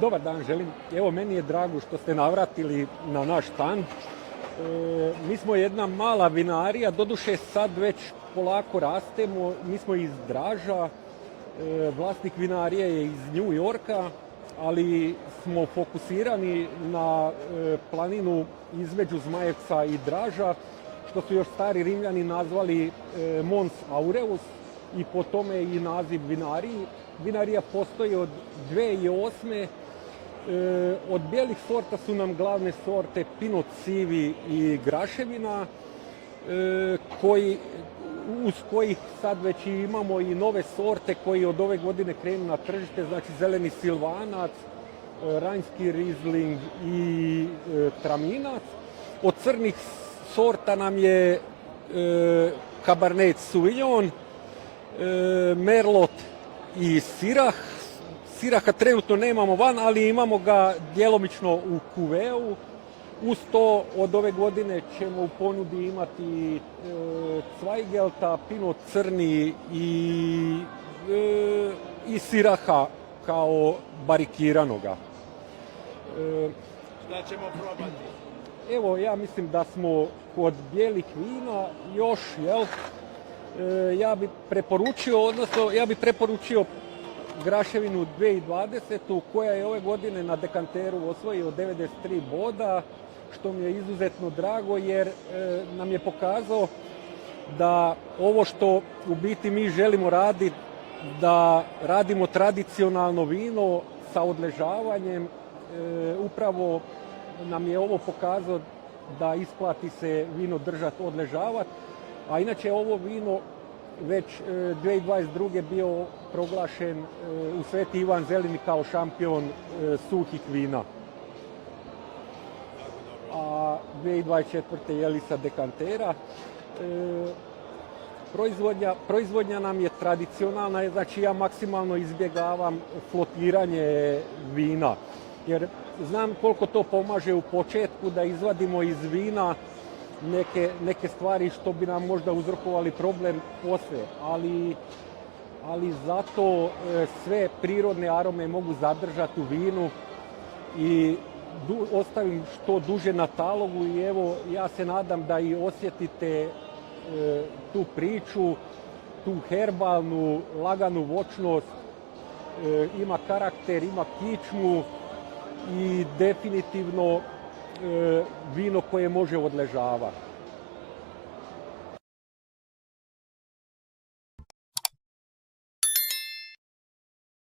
Dobar dan želim. Evo, meni je drago što ste navratili na naš stan. Mi smo jedna mala vinarija, doduše sad već polako rastemo. Mi smo iz Draža, vlasnik vinarije je iz New Yorka, ali smo fokusirani na planinu između Zmajevca i Draža, što su još stari Rimljani nazvali Mons Aureus i po tome i naziv vinariji. Vinarija postoji od 2008. Od bijelih sorta su nam glavne sorte Pinot Sivi i Graševina, uz kojih sad već imamo i nove sorte koji od ove godine krenu na tržište, znači zeleni silvanac, ranjski rizling i traminac. Od crnih sorta nam je Cabernet Sauvignon, Merlot i Syrah. Syraha trenutno nemamo van, ali imamo ga djelomično u kuveu. Uz to od ove godine ćemo u ponudi imati Zweigelta, Pinot crni i Syraha kao barikiranoga. Šta ćemo probati? Evo, ja mislim da smo kod bijelih vina još, ja bih preporučio Graševinu 2020. koja je ove godine na dekanteru osvojio 93 boda, što mi je izuzetno drago jer nam je pokazao da ovo što u biti mi želimo raditi, da radimo tradicionalno vino sa odležavanjem, upravo nam je ovo pokazao da isplati se vino držati, odležavati, a inače ovo vino već 2022. bio proglašen u Sveti Ivan Zelini kao šampion suhih vina. A 2024. je sa dekantera. Proizvodnja nam je tradicionalna, znači ja maksimalno izbjegavam flotiranje vina, jer znam koliko to pomaže u početku da izvadimo iz vina neke stvari što bi nam možda uzrokovali problem poslije, ali zato sve prirodne arome mogu zadržati u vinu i ostavim što duže na talogu i evo ja se nadam da i osjetite tu priču, tu herbalnu, laganu voćnost, ima karakter, ima kičmu i definitivno vino koje može odležavati.